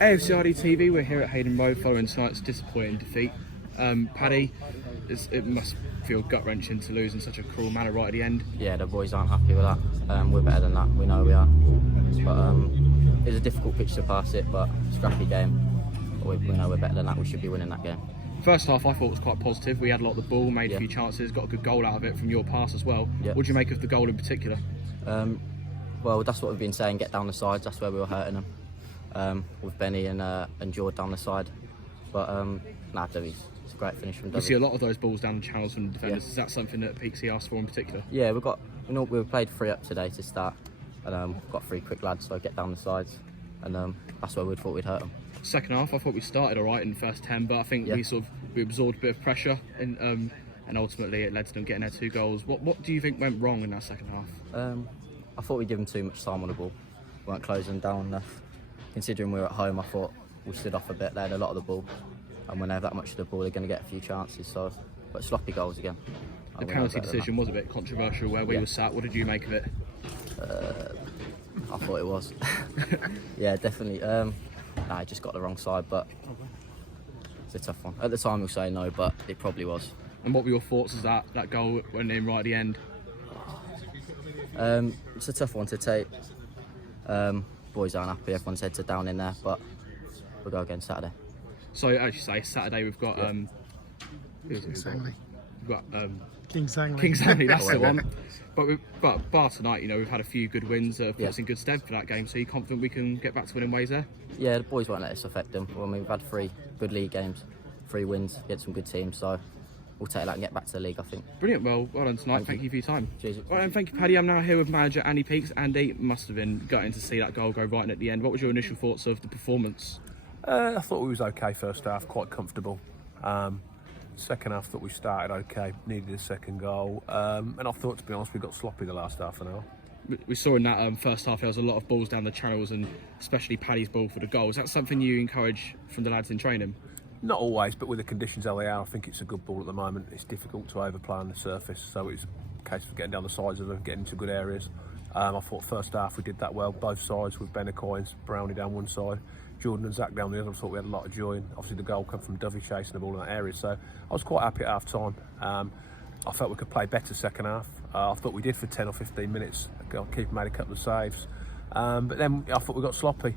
AFCRDTV, we're here at Hayden Road following tonight's disappointing defeat. Paddy, it must feel gut-wrenching to lose in such a cruel manner right at the end. Yeah, the boys aren't happy with that. We're better than that, we know we are. But it's a difficult pitch to pass it, but scrappy game. But we know we're better than that, we should be winning that game. First half I thought was quite positive. We had a lot of the ball, made a few chances, got a good goal out of it from your pass as well. What do you make of the goal in particular? Well, that's what we've been saying, get down the sides, that's where we were hurting them. With Benny and George down the side. But Dovy's, it's a great finish from Dovey. We see a lot of those balls down the channels from the defenders. Is that something that Peaksy asked for in particular? Yeah, we played 3 up today to start, and got 3 quick lads, so get down the sides, and that's where we thought we'd hurt them. Second half, I thought we started all right in the first 10, but I think we absorbed a bit of pressure, and ultimately it led to them getting their 2 goals. What do you think went wrong in that second half? I thought we'd given too much time on the ball. We weren't closing down enough. Considering we were at home, I thought we stood off a bit. They had a lot of the ball, and when they have that much of the ball, they're going to get a few chances. But sloppy goals again. The penalty decision was a bit controversial where we were sat. What did you make of it? I thought it was. Yeah, definitely. I just got the wrong side, but it's a tough one. At the time, we'll say no, but it probably was. And what were your thoughts as that goal went in right at the end? It's a tough one to take. Boys aren't happy, everyone's heads are down in there, but we'll go again Saturday. So as you say, Saturday we've got Kings Langley. We've got Kings Langley. Kings Langley, that's the one. But bar tonight, we've had a few good wins, put us in good stead for that game. So are you confident we can get back to winning ways there? Yeah, the boys won't let us affect them. We've had 3 good league games, 3 wins against some good teams, so we'll take that and get back to the league, I think. Brilliant, well done tonight, thank you for your time. Cheers. Well, and thank you, Paddy. I'm now here with manager Andy Peaks. Andy, must have been gutting to see that goal go right in at the end. What was your initial thoughts of the performance? I thought we was okay first half, quite comfortable. Second half, thought we started okay, needed a second goal. And I thought, to be honest, we got sloppy the last half an hour. We saw in that first half there was a lot of balls down the channels, and especially Paddy's ball for the goal. Is that something you encourage from the lads in training? Not always, but with the conditions how they are, I think it's a good ball at the moment. It's difficult to overplay on the surface, so it's a case of getting down the sides of them, getting into good areas. I thought first half we did that well, both sides, with Ben Coins, Brownie down one side, Jordan and Zach down the other. I thought we had a lot of joy, and obviously the goal came from Dovey chasing the ball in that area, so I was quite happy at half time. I felt we could play better second half. I thought we did for 10 or 15 minutes. Keeper made a couple of saves, but then I thought we got sloppy.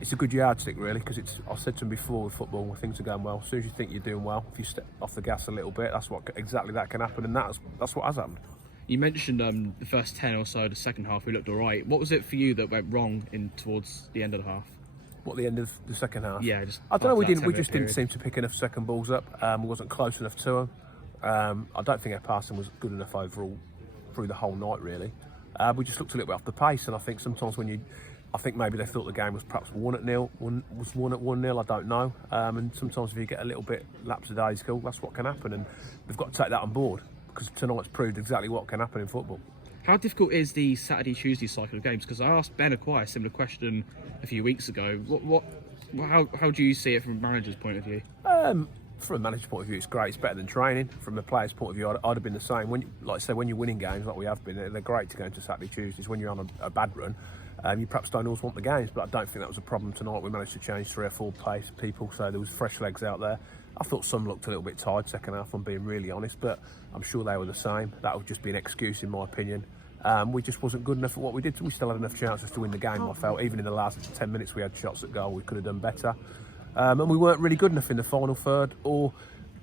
It's a good yardstick really, because I said to him before with football, when things are going well, as soon as you think you're doing well, if you step off the gas a little bit, that's what exactly that can happen, and that's what has happened. You mentioned the first 10 or so, the second half we looked all right. What was it for you that went wrong towards the end of the half? What, the end of the second half? Yeah, I don't know. We just didn't seem to pick enough second balls up. We wasn't close enough to them. I don't think our passing was good enough overall through the whole night really. We just looked a little bit off the pace, and I think sometimes I think maybe they thought the game was perhaps 1-0, was 1-1-0, I don't know. And sometimes if you get a little bit lapsadaisical, that's what can happen, and we've got to take that on board, because tonight's proved exactly what can happen in football. How difficult is the Saturday-Tuesday cycle of games? Because I asked Ben a similar question a few weeks ago. How do you see it from a manager's point of view? From a manager's point of view, it's great. It's better than training. From a player's point of view, I'd have been the same. Like I say, when you're winning games like we have been, they're great to go into Saturday, Tuesdays. When you're on a bad run, you perhaps don't always want the games, but I don't think that was a problem tonight. We managed to change 3 or 4 people, so there was fresh legs out there. I thought some looked a little bit tired second half, I'm being really honest, but I'm sure they were the same. That would just be an excuse in my opinion. We just wasn't good enough at what we did. We still had enough chances to win the game, I felt. Even in the last 10 minutes we had shots at goal, we could have done better. And we weren't really good enough in the final third, or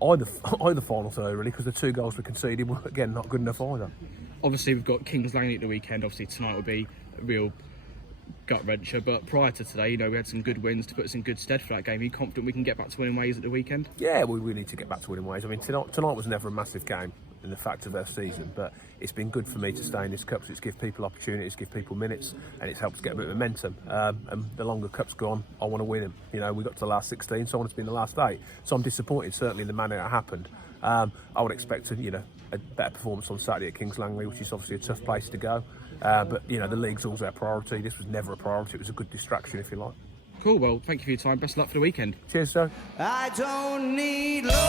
either final third really, because the 2 goals we conceded were, again, not good enough either. Obviously we've got Kings Langley at the weekend. Obviously tonight will be a real gut wrencher, but prior to today, we had some good wins to put us in good stead for that game. Are you confident we can get back to winning ways at the weekend? Yeah, we need to get back to winning ways. I mean, tonight was never a massive game in the fact of our season, but it's been good for me to stay in this cup, so it's give people opportunities, give people minutes, and it's helped us get a bit of momentum. And the longer cups go on, I want to win them. We got to the last 16, so I want it to be in the last 8. So I'm disappointed, certainly in the manner it happened. I would expect a better performance on Saturday at Kings Langley, which is obviously a tough place to go. But the league's always our priority. This was never a priority. It was a good distraction, if you like. Cool, well, thank you for your time. Best of luck for the weekend. Cheers, sir. I don't need love.